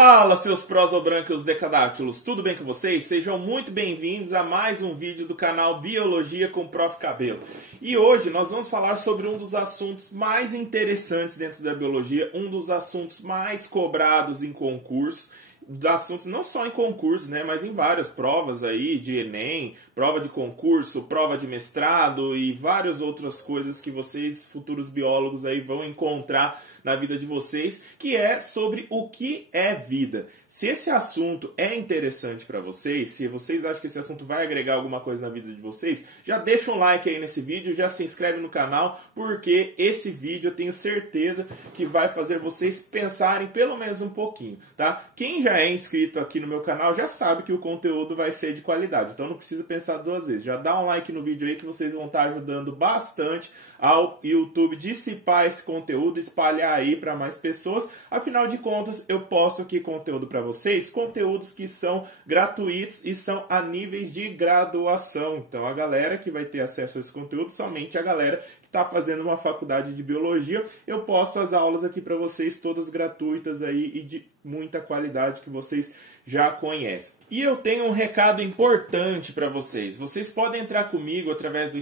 Fala, seus prosobrancos decadáctilos, tudo bem com vocês? Sejam muito bem-vindos a mais um vídeo do canal Biologia com Prof. Cabelo. E hoje nós vamos falar sobre um dos assuntos mais interessantes dentro da biologia, um dos assuntos mais cobrados em concurso, dos assuntos não só em concurso, né, mas em várias provas aí de Enem, prova de concurso, prova de mestrado e várias outras coisas que vocês, futuros biólogos, aí vão encontrar na vida de vocês, que é sobre o que é vida. Se esse assunto é interessante para vocês, se vocês acham que esse assunto vai agregar alguma coisa na vida de vocês, já deixa um like aí nesse vídeo, já se inscreve no canal, porque esse vídeo eu tenho certeza que vai fazer vocês pensarem pelo menos um pouquinho, tá? Quem já é inscrito aqui no meu canal já sabe que o conteúdo vai ser de qualidade, então não precisa pensar duas vezes. Já dá um like no vídeo aí que vocês vão estar ajudando bastante ao YouTube dissipar esse conteúdo, espalhar aí para mais pessoas. Afinal de contas, eu posto aqui conteúdo para vocês, conteúdos que são gratuitos e são a níveis de graduação. Então a galera que vai ter acesso a esse conteúdo, somente a galera que está fazendo uma faculdade de biologia, eu posto as aulas aqui para vocês, todas gratuitas aí e de muita qualidade que vocês já conhecem. E eu tenho um recado importante para vocês. Vocês podem entrar comigo através do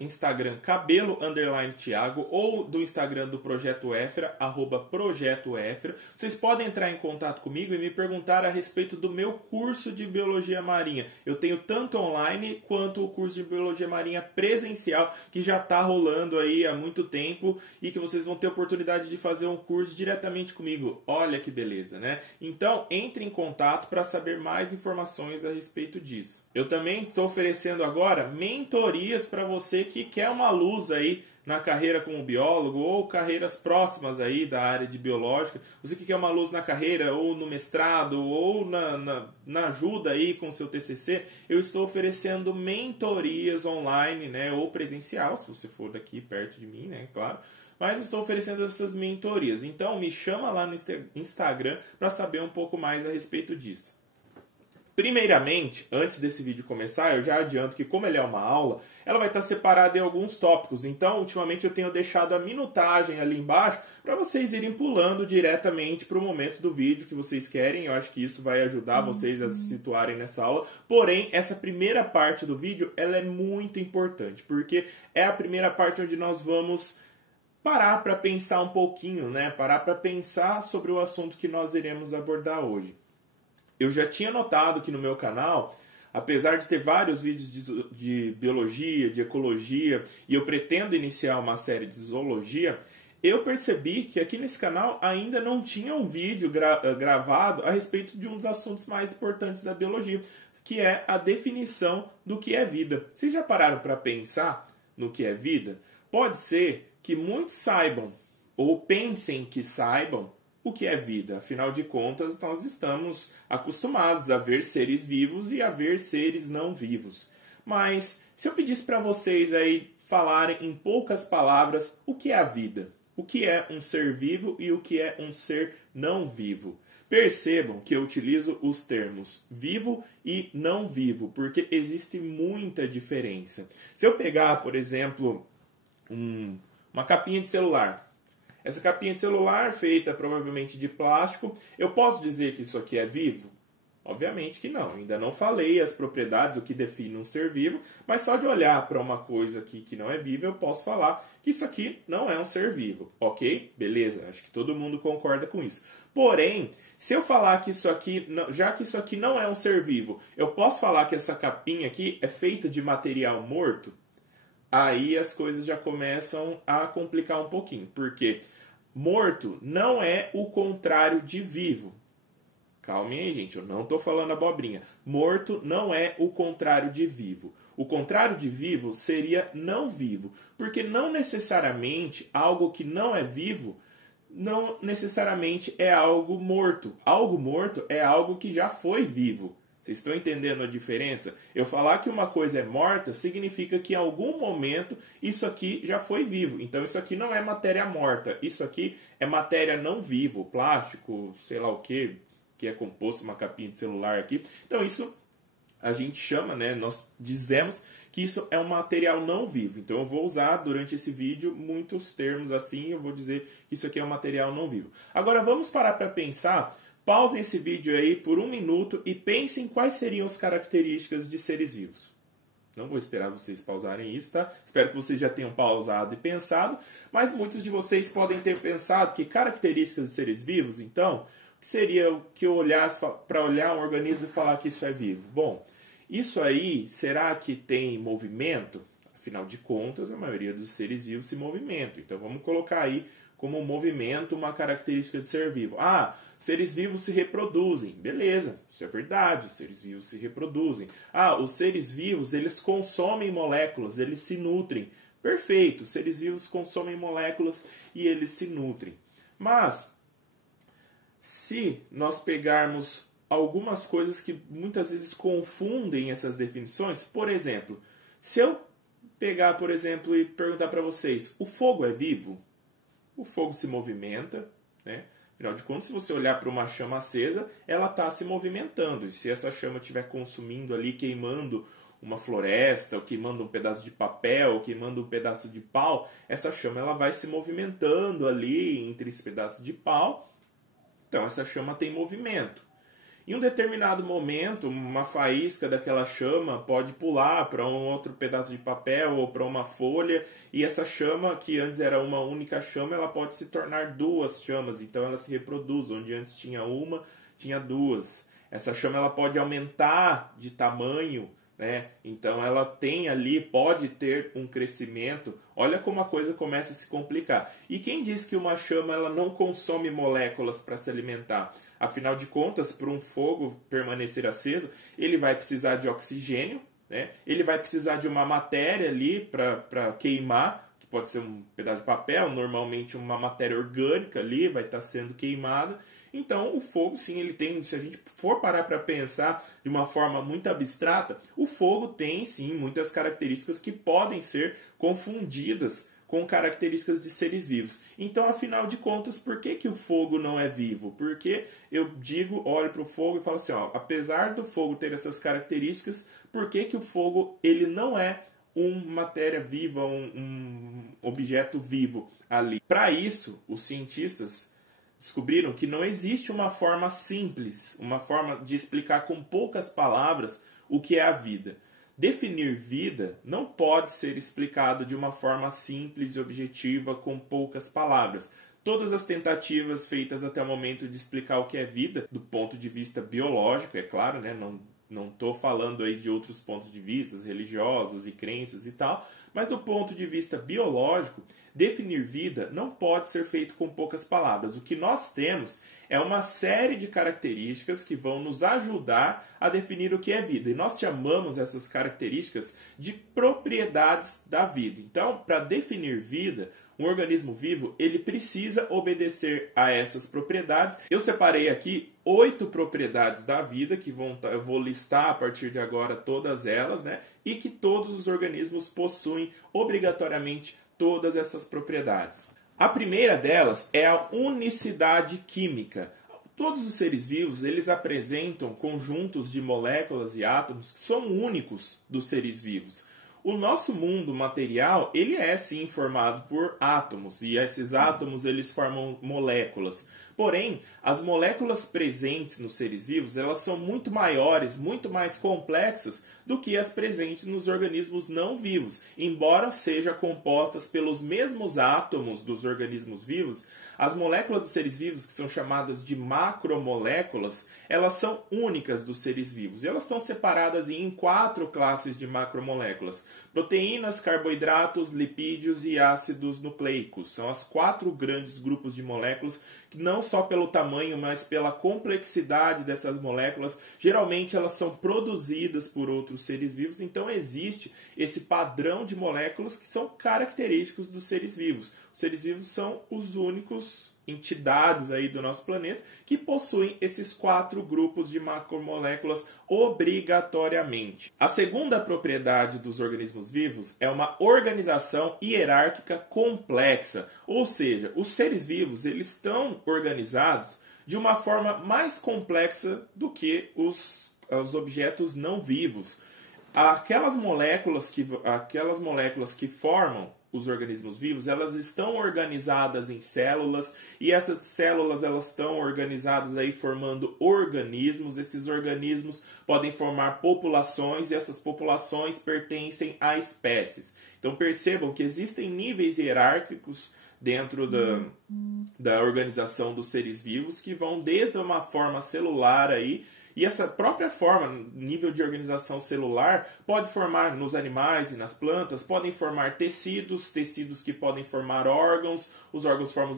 Instagram cabelo_Thiago ou do Instagram do Projeto Éfera, @Projeto Éfera. Vocês podem entrar em contato comigo e me perguntar a respeito do meu curso de Biologia Marinha. Eu tenho tanto online quanto o curso de Biologia Marinha presencial, que já está rolando aí há muito tempo e que vocês vão ter oportunidade de fazer um curso diretamente comigo. Olha que beleza, né? Então, entre em contato para saber mais informações a respeito disso. Eu também estou oferecendo agora mentorias para você que quer uma luz aí na carreira como biólogo ou carreiras próximas aí da área de biológica. Você que quer uma luz na carreira ou no mestrado ou na ajuda aí com o seu TCC, eu estou oferecendo mentorias online, né, ou presencial, se você for daqui perto de mim, né, claro. Mas estou oferecendo essas mentorias. Então me chama lá no Instagram para saber um pouco mais a respeito disso. Primeiramente, antes desse vídeo começar, eu já adianto que como ele é uma aula, ela vai estar separada em alguns tópicos. Então, ultimamente eu tenho deixado a minutagem ali embaixo para vocês irem pulando diretamente para o momento do vídeo que vocês querem. Eu acho que isso vai ajudar vocês a se situarem nessa aula. Porém, essa primeira parte do vídeo, ela é muito importante, porque é a primeira parte onde nós vamos parar para pensar um pouquinho, né? Parar para pensar sobre o assunto que nós iremos abordar hoje. Eu já tinha notado que no meu canal, apesar de ter vários vídeos de biologia, de ecologia, e eu pretendo iniciar uma série de zoologia, eu percebi que aqui nesse canal ainda não tinha um vídeo gravado a respeito de um dos assuntos mais importantes da biologia, que é a definição do que é vida. Vocês já pararam para pensar no que é vida? Pode ser que muitos saibam, ou pensem que saibam, o que é vida. Afinal de contas, nós estamos acostumados a ver seres vivos e a ver seres não vivos. Mas, se eu pedisse para vocês aí falarem em poucas palavras o que é a vida, o que é um ser vivo e o que é um ser não vivo. Percebam que eu utilizo os termos vivo e não vivo, porque existe muita diferença. Se eu pegar, por exemplo, uma capinha de celular. Essa capinha de celular, feita provavelmente de plástico, eu posso dizer que isso aqui é vivo? Obviamente que não. Ainda não falei as propriedades, o que define um ser vivo, mas só de olhar para uma coisa aqui que não é viva, eu posso falar que isso aqui não é um ser vivo. Ok? Beleza, acho que todo mundo concorda com isso. Porém, se eu falar que isso aqui, já que isso aqui não é um ser vivo, eu posso falar que essa capinha aqui é feita de material morto? Aí as coisas já começam a complicar um pouquinho, porque morto não é o contrário de vivo. Calma aí, gente, eu não estou falando abobrinha. Morto não é o contrário de vivo. O contrário de vivo seria não vivo, porque não necessariamente algo que não é vivo, não necessariamente é algo morto. Algo morto é algo que já foi vivo. Vocês estão entendendo a diferença? Eu falar que uma coisa é morta significa que em algum momento isso aqui já foi vivo. Então isso aqui não é matéria morta. Isso aqui é matéria não vivo. Plástico, sei lá o que é composto, uma capinha de celular aqui. Então isso a gente chama, né? Nós dizemos que isso é um material não vivo. Então eu vou usar durante esse vídeo muitos termos assim. Eu vou dizer que isso aqui é um material não vivo. Agora vamos parar para pensar pausem esse vídeo aí por 1 minuto e pensem quais seriam as características de seres vivos. Não vou esperar vocês pausarem isso, tá? Espero que vocês já tenham pausado e pensado, mas muitos de vocês podem ter pensado que características de seres vivos, então, o que seria o que eu olhasse para olhar um organismo e falar que isso é vivo? Bom, isso aí, será que tem movimento? Afinal de contas, a maioria dos seres vivos se movimenta. Então, vamos colocar aí como movimento uma característica de ser vivo. Ah, seres vivos se reproduzem. Beleza, isso é verdade, os seres vivos se reproduzem. Ah, os seres vivos, eles consomem moléculas, eles se nutrem. Perfeito, os seres vivos consomem moléculas e eles se nutrem. Mas, se nós pegarmos algumas coisas que muitas vezes confundem essas definições, por exemplo, se eu pegar, por exemplo, e perguntar para vocês, o fogo é vivo? O fogo se movimenta, né? Afinal de contas, se você olhar para uma chama acesa, ela está se movimentando. E se essa chama estiver consumindo ali, queimando uma floresta, ou queimando um pedaço de papel, ou queimando um pedaço de pau, essa chama ela vai se movimentando ali entre esse pedaço de pau. Então, essa chama tem movimento. Em um determinado momento, uma faísca daquela chama pode pular para um outro pedaço de papel ou para uma folha, e essa chama, que antes era uma única chama, ela pode se tornar 2 chamas, então ela se reproduz, onde antes tinha uma, tinha 2. Essa chama ela pode aumentar de tamanho, né? Então ela tem ali, pode ter um crescimento. Olha como a coisa começa a se complicar. E quem diz que uma chama ela não consome moléculas para se alimentar? Afinal de contas, para um fogo permanecer aceso, ele vai precisar de oxigênio, né? Ele vai precisar de uma matéria ali para queimar, que pode ser um pedaço de papel, normalmente uma matéria orgânica ali vai estar sendo queimada. Então, o fogo, sim, ele tem, se a gente for parar para pensar de uma forma muito abstrata, o fogo tem, sim, muitas características que podem ser confundidas com características de seres vivos. Então, afinal de contas, por que o fogo não é vivo? Porque eu digo, olho para o fogo e falo assim, ó, apesar do fogo ter essas características, por que o fogo ele não é uma matéria viva, um objeto vivo ali? Para isso, os cientistas descobriram que não existe uma forma simples, uma forma de explicar com poucas palavras o que é a vida. Definir vida não pode ser explicado de uma forma simples e objetiva com poucas palavras. Todas as tentativas feitas até o momento de explicar o que é vida, do ponto de vista biológico, é claro, né? Não estou falando aí de outros pontos de vista, religiosos e crenças e tal, mas do ponto de vista biológico, definir vida não pode ser feito com poucas palavras. O que nós temos é uma série de características que vão nos ajudar a definir o que é vida. E nós chamamos essas características de propriedades da vida. Então, para definir vida, um organismo vivo, ele precisa obedecer a essas propriedades. Eu separei aqui 8 propriedades da vida, que eu vou listar a partir de agora todas elas, né? E que todos os organismos possuem obrigatoriamente todas essas propriedades. A primeira delas é a unicidade química. Todos os seres vivos, eles apresentam conjuntos de moléculas e átomos que são únicos dos seres vivos. O nosso mundo material, ele é sim formado por átomos, e esses átomos eles formam moléculas. Porém, as moléculas presentes nos seres vivos, elas são muito maiores, muito mais complexas do que as presentes nos organismos não vivos. Embora sejam compostas pelos mesmos átomos dos organismos vivos, as moléculas dos seres vivos, que são chamadas de macromoléculas, elas são únicas dos seres vivos. E elas estão separadas em 4 classes de macromoléculas: proteínas, carboidratos, lipídios e ácidos nucleicos. São os 4 grandes grupos de moléculas que não só pelo tamanho, mas pela complexidade dessas moléculas, geralmente elas são produzidas por outros seres vivos, então existe esse padrão de moléculas que são característicos dos seres vivos. Os seres vivos são os únicos entidades aí do nosso planeta que possuem esses 4 grupos de macromoléculas obrigatoriamente. A segunda propriedade dos organismos vivos é uma organização hierárquica complexa, ou seja, os seres vivos eles estão organizados de uma forma mais complexa do que os objetos não vivos. Aquelas moléculas que formam os organismos vivos, elas estão organizadas em células, e essas células elas estão organizadas aí formando organismos. Esses organismos podem formar populações, e essas populações pertencem a espécies. Então percebam que existem níveis hierárquicos dentro da organização dos seres vivos, que vão desde uma forma celular aí. E essa própria forma, nível de organização celular, pode formar nos animais e nas plantas, podem formar tecidos que podem formar órgãos, os órgãos formam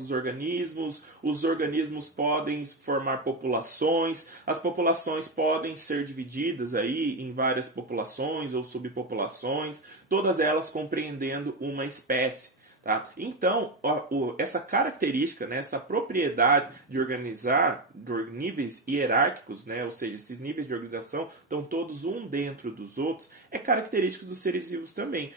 os organismos podem formar populações, as populações podem ser divididas aí em várias populações ou subpopulações, todas elas compreendendo uma espécie. Tá? Então, essa característica, né, essa propriedade de organizar níveis hierárquicos, né, ou seja, esses níveis de organização estão todos um dentro dos outros, é característica dos seres vivos também.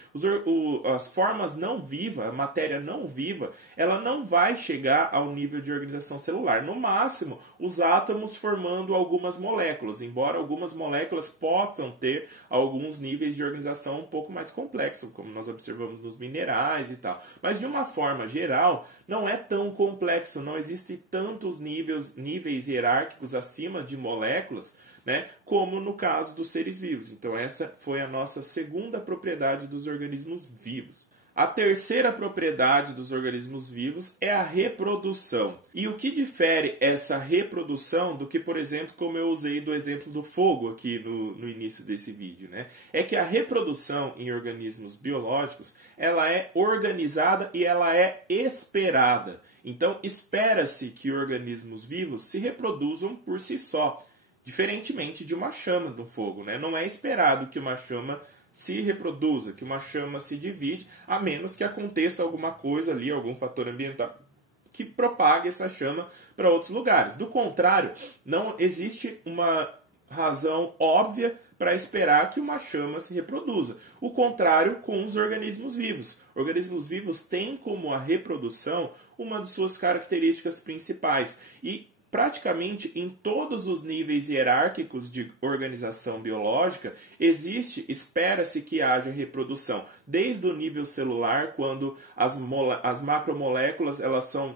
As formas não vivas, a matéria não viva, ela não vai chegar ao nível de organização celular. No máximo, os átomos formando algumas moléculas, embora algumas moléculas possam ter alguns níveis de organização um pouco mais complexos, como nós observamos nos minerais e tal. Mas de uma forma geral, não é tão complexo, não existem tantos níveis hierárquicos acima de moléculas, né, como no caso dos seres vivos. Então essa foi a nossa segunda propriedade dos organismos vivos. A terceira propriedade dos organismos vivos é a reprodução. E o que difere essa reprodução do que, por exemplo, como eu usei do exemplo do fogo aqui no início desse vídeo, né? É que a reprodução em organismos biológicos, ela é organizada e ela é esperada. Então, espera-se que organismos vivos se reproduzam por si só, diferentemente de uma chama do fogo, né? Não é esperado que uma chama se reproduza, que uma chama se divide, a menos que aconteça alguma coisa ali, algum fator ambiental que propague essa chama para outros lugares. Do contrário, não existe uma razão óbvia para esperar que uma chama se reproduza. O contrário com os organismos vivos. Organismos vivos têm como a reprodução uma de suas características principais, e praticamente em todos os níveis hierárquicos de organização biológica, espera-se que haja reprodução. Desde o nível celular, quando as macromoléculas elas são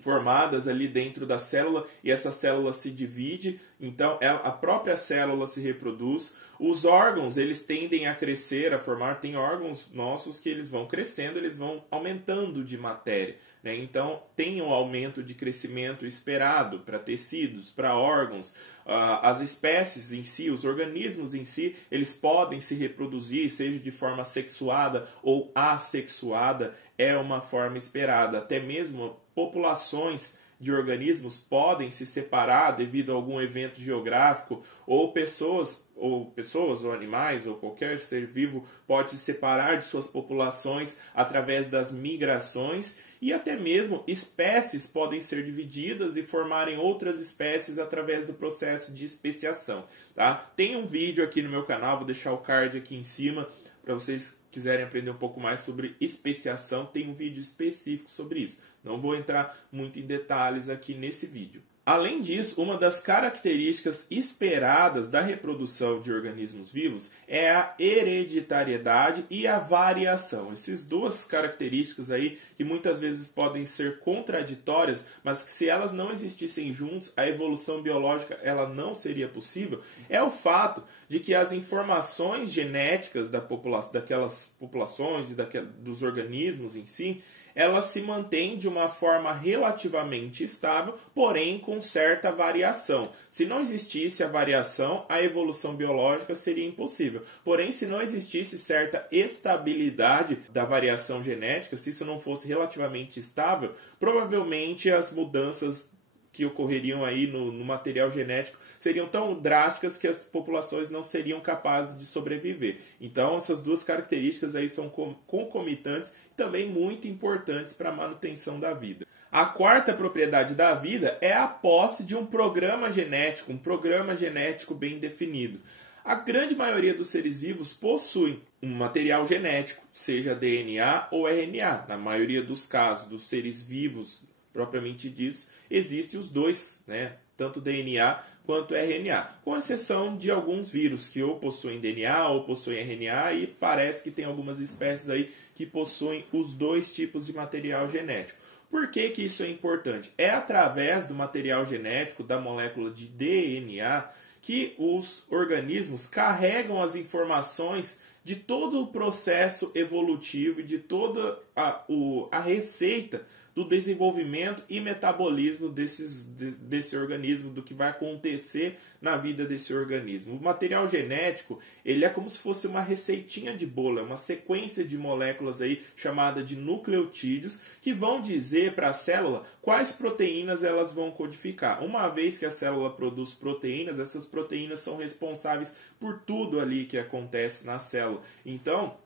formadas ali dentro da célula e essa célula se divide, então a própria célula se reproduz. Os órgãos, eles tendem a crescer, a formar, tem órgãos nossos que eles vão crescendo, eles vão aumentando de matéria, né? Então tem um aumento de crescimento esperado para tecidos, para órgãos. As espécies em si, os organismos em si, eles podem se reproduzir, seja de forma sexuada ou assexuada, é uma forma esperada. Até mesmo populações de organismos podem se separar devido a algum evento geográfico, ou pessoas ou animais, ou qualquer ser vivo pode se separar de suas populações através das migrações, e até mesmo espécies podem ser divididas e formarem outras espécies através do processo de especiação. Tá? Tem um vídeo aqui no meu canal, vou deixar o card aqui em cima, para vocês quiserem aprender um pouco mais sobre especiação, tem um vídeo específico sobre isso. Não vou entrar muito em detalhes aqui nesse vídeo. Além disso, uma das características esperadas da reprodução de organismos vivos é a hereditariedade e a variação. Essas duas características aí que muitas vezes podem ser contraditórias, mas que se elas não existissem juntos, a evolução biológica ela não seria possível, é o fato de que as informações genéticas daquelas populações e dos organismos em si, elas se mantêm de uma forma relativamente estável, porém com certa variação. Se não existisse a variação, a evolução biológica seria impossível. Porém, se não existisse certa estabilidade da variação genética, se isso não fosse relativamente estável, provavelmente as mudanças que ocorreriam aí no material genético seriam tão drásticas que as populações não seriam capazes de sobreviver. Então, essas duas características aí são concomitantes e também muito importantes para a manutenção da vida. A quarta propriedade da vida é a posse de um programa genético bem definido. A grande maioria dos seres vivos possuem um material genético, seja DNA ou RNA. Na maioria dos casos dos seres vivos propriamente ditos, existem os dois, né? tanto DNA quanto RNA, com exceção de alguns vírus que ou possuem DNA ou possuem RNA, e parece que tem algumas espécies aí que possuem os dois tipos de material genético. Por que que isso é importante? É através do material genético da molécula de DNA que os organismos carregam as informações de todo o processo evolutivo e de toda a receita do desenvolvimento e metabolismo desse organismo, do que vai acontecer na vida desse organismo. O material genético, ele é como se fosse uma receitinha de bolo, é uma sequência de moléculas aí chamada de nucleotídeos, que vão dizer para a célula quais proteínas elas vão codificar. Uma vez que a célula produz proteínas, essas proteínas são responsáveis por tudo ali que acontece na célula. Então,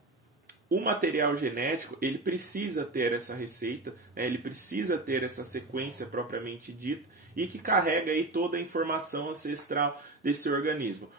o material genético, ele precisa ter essa receita, né? Ele precisa ter essa sequência propriamente dita e que carrega aí toda a informação ancestral desse organismo.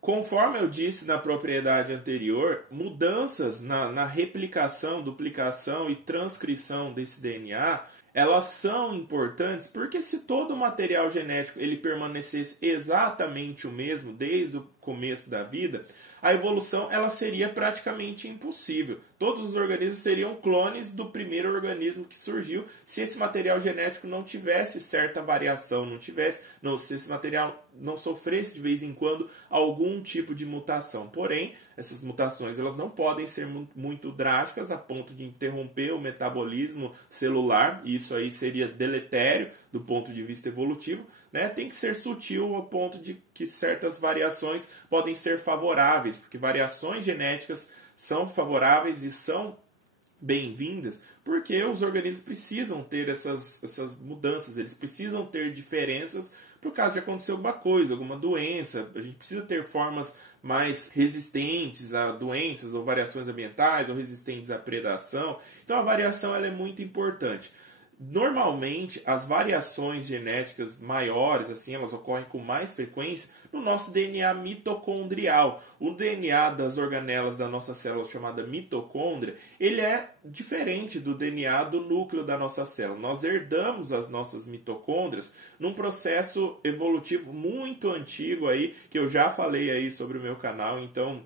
Conforme eu disse na propriedade anterior, mudanças na replicação, duplicação e transcrição desse DNA, elas são importantes porque se todo o material genético ele permanecesse exatamente o mesmo desde o começo da vida, a evolução ela seria praticamente impossível. Todos os organismos seriam clones do primeiro organismo que surgiu se esse material genético não tivesse certa variação, se esse material não sofresse de vez em quando algum tipo de mutação. Porém, essas mutações elas não podem ser muito drásticas a ponto de interromper o metabolismo celular, e isso aí seria deletério do ponto de vista evolutivo, né? Tem que ser sutil ao ponto de que certas variações podem ser favoráveis, porque variações genéticas são favoráveis e são bem-vindas, porque os organismos precisam ter essas mudanças, eles precisam ter diferenças por causa de acontecer alguma coisa, alguma doença. A gente precisa ter formas mais resistentes a doenças ou variações ambientais ou resistentes à predação. Então a variação ela é muito importante. Normalmente, as variações genéticas maiores, assim, elas ocorrem com mais frequência no nosso DNA mitocondrial. O DNA das organelas da nossa célula, chamada mitocôndria, ele é diferente do DNA do núcleo da nossa célula. Nós herdamos as nossas mitocôndrias num processo evolutivo muito antigo aí, que eu já falei aí sobre o meu canal, então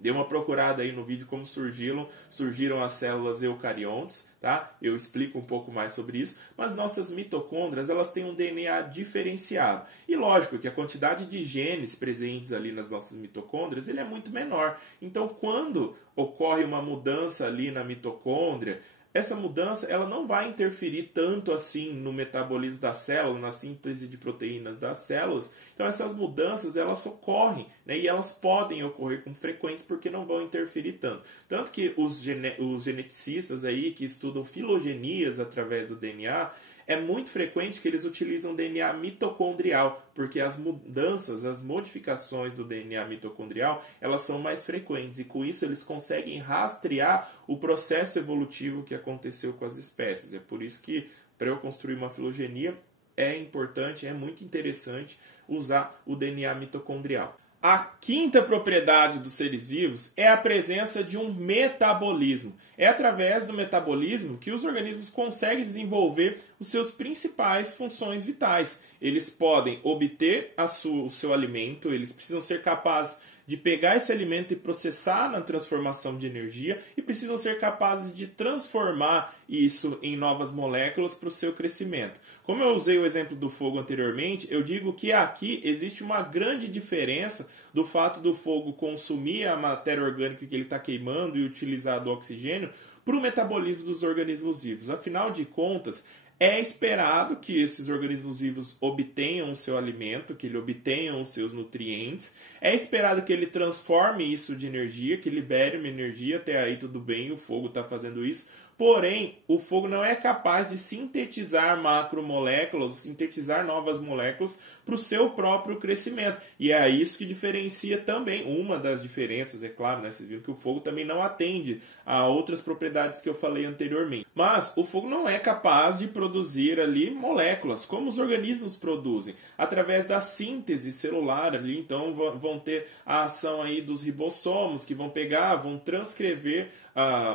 dê uma procurada aí no vídeo como surgiram as células eucariontes, tá? Eu explico um pouco mais sobre isso, mas nossas mitocôndrias, elas têm um DNA diferenciado. E lógico que a quantidade de genes presentes ali nas nossas mitocôndrias, ele é muito menor. Então, quando ocorre uma mudança ali na mitocôndria, essa mudança ela não vai interferir tanto assim no metabolismo da célula, na síntese de proteínas das células. Então essas mudanças elas ocorrem, né? E elas podem ocorrer com frequência porque não vão interferir tanto. Tanto que os geneticistas aí que estudam filogenias através do DNA, é muito frequente que eles utilizam DNA mitocondrial, porque as mudanças, as modificações do DNA mitocondrial, elas são mais frequentes e com isso eles conseguem rastrear o processo evolutivo que aconteceu com as espécies. É por isso que para eu construir uma filogenia é importante, é muito interessante usar o DNA mitocondrial. A quinta propriedade dos seres vivos é a presença de um metabolismo. É através do metabolismo que os organismos conseguem desenvolver os seus principais funções vitais. Eles podem obter o seu alimento, eles precisam ser capazes de pegar esse alimento e processar na transformação de energia e precisam ser capazes de transformar isso em novas moléculas para o seu crescimento. Como eu usei o exemplo do fogo anteriormente, eu digo que aqui existe uma grande diferença do fato do fogo consumir a matéria orgânica que ele está queimando e utilizar do oxigênio para o metabolismo dos organismos vivos. Afinal de contas, é esperado que esses organismos vivos obtenham o seu alimento, que ele obtenham os seus nutrientes. É esperado que ele transforme isso de energia, que libere uma energia. Até aí tudo bem, o fogo está fazendo isso. Porém, o fogo não é capaz de sintetizar macromoléculas, sintetizar novas moléculas para o seu próprio crescimento. E é isso que diferencia também, uma das diferenças, é claro, né? Vocês viram que o fogo também não atende a outras propriedades que eu falei anteriormente. Mas o fogo não é capaz de produzir ali moléculas, como os organismos produzem, através da síntese celular ali. Então vão ter a ação aí dos ribossomos, que vão pegar, vão transcrever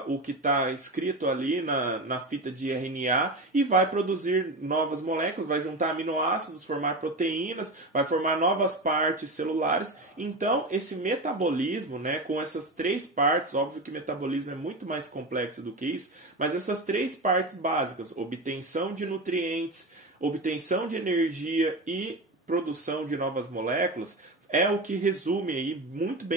o que está escrito ali na fita de RNA e vai produzir novas moléculas, vai juntar aminoácidos, formar proteínas, vai formar novas partes celulares. Então, esse metabolismo, né, com essas três partes, óbvio que metabolismo é muito mais complexo do que isso, mas essas três partes básicas, obtenção de nutrientes, obtenção de energia e produção de novas moléculas, é o que resume aí, muito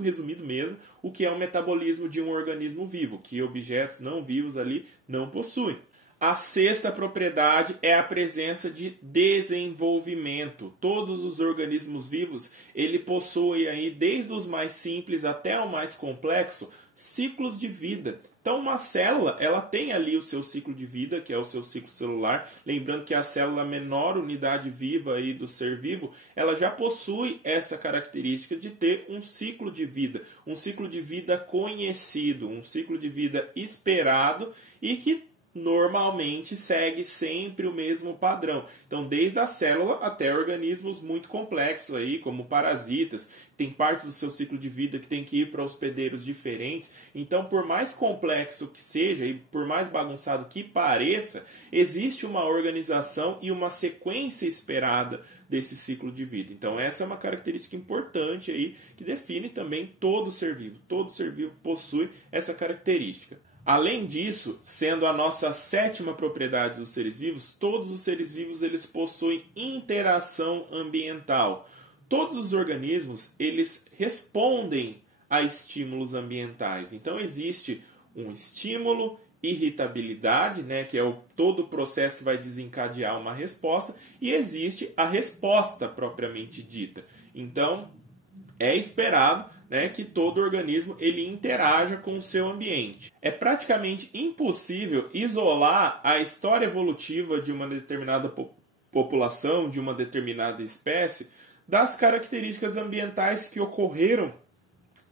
resumido mesmo, o que é o metabolismo de um organismo vivo, que objetos não vivos ali não possuem. A sexta propriedade é a presença de desenvolvimento. Todos os organismos vivos, ele possui aí, desde os mais simples até o mais complexo, ciclos de vida. Então, uma célula, ela tem ali o seu ciclo de vida, que é o seu ciclo celular. Lembrando que a célula, a menor unidade viva aí do ser vivo, ela já possui essa característica de ter um ciclo de vida conhecido, um ciclo de vida esperado e que normalmente segue sempre o mesmo padrão. Então, desde a célula até organismos muito complexos aí, como parasitas, tem partes do seu ciclo de vida que tem que ir para hospedeiros diferentes. Então, por mais complexo que seja e por mais bagunçado que pareça, existe uma organização e uma sequência esperada desse ciclo de vida. Então, essa é uma característica importante aí que define também todo ser vivo. Todo ser vivo possui essa característica. Além disso, sendo a nossa sétima propriedade dos seres vivos, todos os seres vivos eles possuem interação ambiental. Todos os organismos eles respondem a estímulos ambientais. Então existe um estímulo, irritabilidade, né, que é todo o processo que vai desencadear uma resposta, e existe a resposta propriamente dita. Então é esperado, né, que todo organismo ele interaja com o seu ambiente. É praticamente impossível isolar a história evolutiva de uma determinada população, de uma determinada espécie, das características ambientais que ocorreram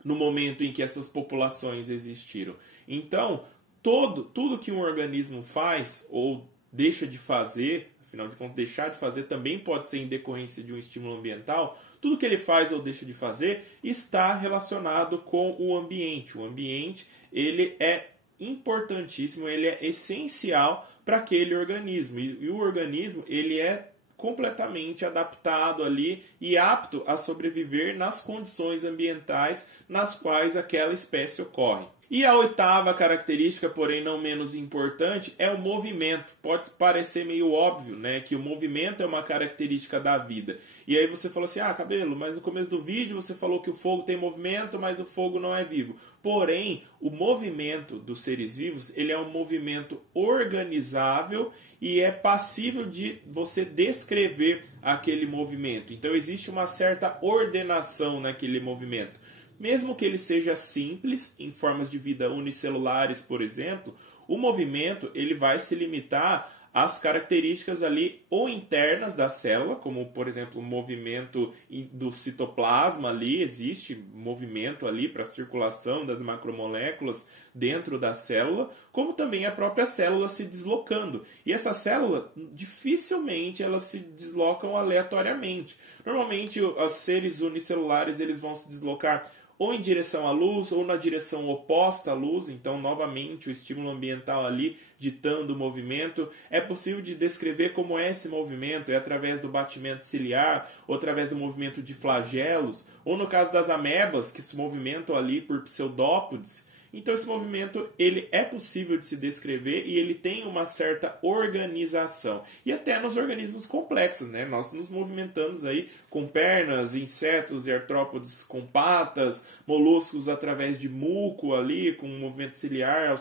no momento em que essas populações existiram. Então, tudo que um organismo faz ou deixa de fazer, afinal de contas, deixar de fazer também pode ser em decorrência de um estímulo ambiental. Tudo que ele faz ou deixa de fazer está relacionado com o ambiente. O ambiente ele é importantíssimo, ele é essencial para aquele organismo. E o organismo ele é completamente adaptado ali e apto a sobreviver nas condições ambientais nas quais aquela espécie ocorre. E a oitava característica, porém não menos importante, é o movimento. Pode parecer meio óbvio, né, que o movimento é uma característica da vida. E aí você falou assim, Cabelo, mas no começo do vídeo você falou que o fogo tem movimento, mas o fogo não é vivo. Porém, o movimento dos seres vivos, ele é um movimento organizável e é passível de você descrever aquele movimento. Então existe uma certa ordenação naquele movimento. Mesmo que ele seja simples, em formas de vida unicelulares, por exemplo, o movimento ele vai se limitar às características ali ou internas da célula, como, por exemplo, o movimento do citoplasma ali, existe movimento ali para a circulação das macromoléculas dentro da célula, como também a própria célula se deslocando. E essa célula, dificilmente elas se deslocam aleatoriamente. Normalmente, os seres unicelulares eles vão se deslocar ou em direção à luz, ou na direção oposta à luz. Então, novamente, o estímulo ambiental ali ditando o movimento. É possível de descrever como é esse movimento, é através do batimento ciliar, ou através do movimento de flagelos, ou no caso das amebas, que se movimentam ali por pseudópodes. Então esse movimento ele é possível de se descrever e ele tem uma certa organização. E até nos organismos complexos, né? Nós nos movimentamos aí com pernas, insetos e artrópodes com patas, moluscos através de muco ali, com um movimento ciliar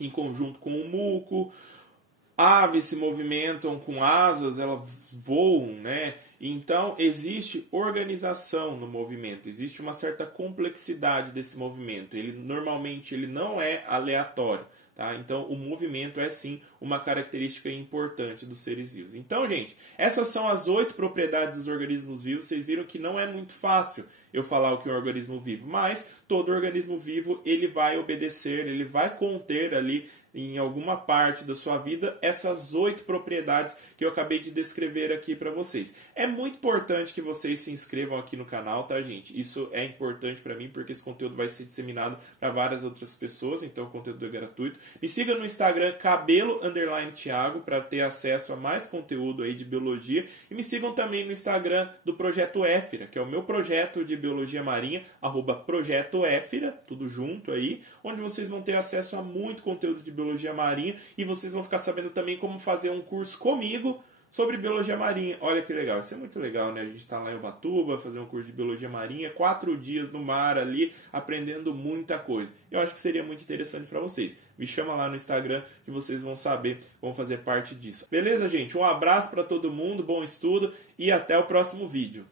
em conjunto com o muco. Aves se movimentam com asas, elas voam, né? Então, existe organização no movimento, existe uma certa complexidade desse movimento. Normalmente ele não é aleatório, tá? Então, o movimento é sim uma característica importante dos seres vivos. Então, gente, essas são as 8 propriedades dos organismos vivos. Vocês viram que não é muito fácil eu falar o que é um organismo vivo, mas todo organismo vivo ele vai obedecer, ele vai conter ali em alguma parte da sua vida essas 8 propriedades que eu acabei de descrever aqui para vocês. É muito importante que vocês se inscrevam aqui no canal, tá, gente? Isso é importante para mim porque esse conteúdo vai ser disseminado para várias outras pessoas, então o conteúdo é gratuito. Me siga no Instagram cabelo_thiago para ter acesso a mais conteúdo aí de biologia, e me sigam também no Instagram do Projeto Éfira, que é o meu projeto de biologia marinha, @Projeto Éfira, tudo junto aí, onde vocês vão ter acesso a muito conteúdo de biologia marinha e vocês vão ficar sabendo também como fazer um curso comigo sobre biologia marinha. Olha que legal, isso é muito legal, né? A gente está lá em Ubatuba, fazer um curso de biologia marinha, 4 dias no mar ali, aprendendo muita coisa. Eu acho que seria muito interessante para vocês. Me chama lá no Instagram que vocês vão saber, vão fazer parte disso. Beleza, gente? Um abraço para todo mundo, bom estudo e até o próximo vídeo.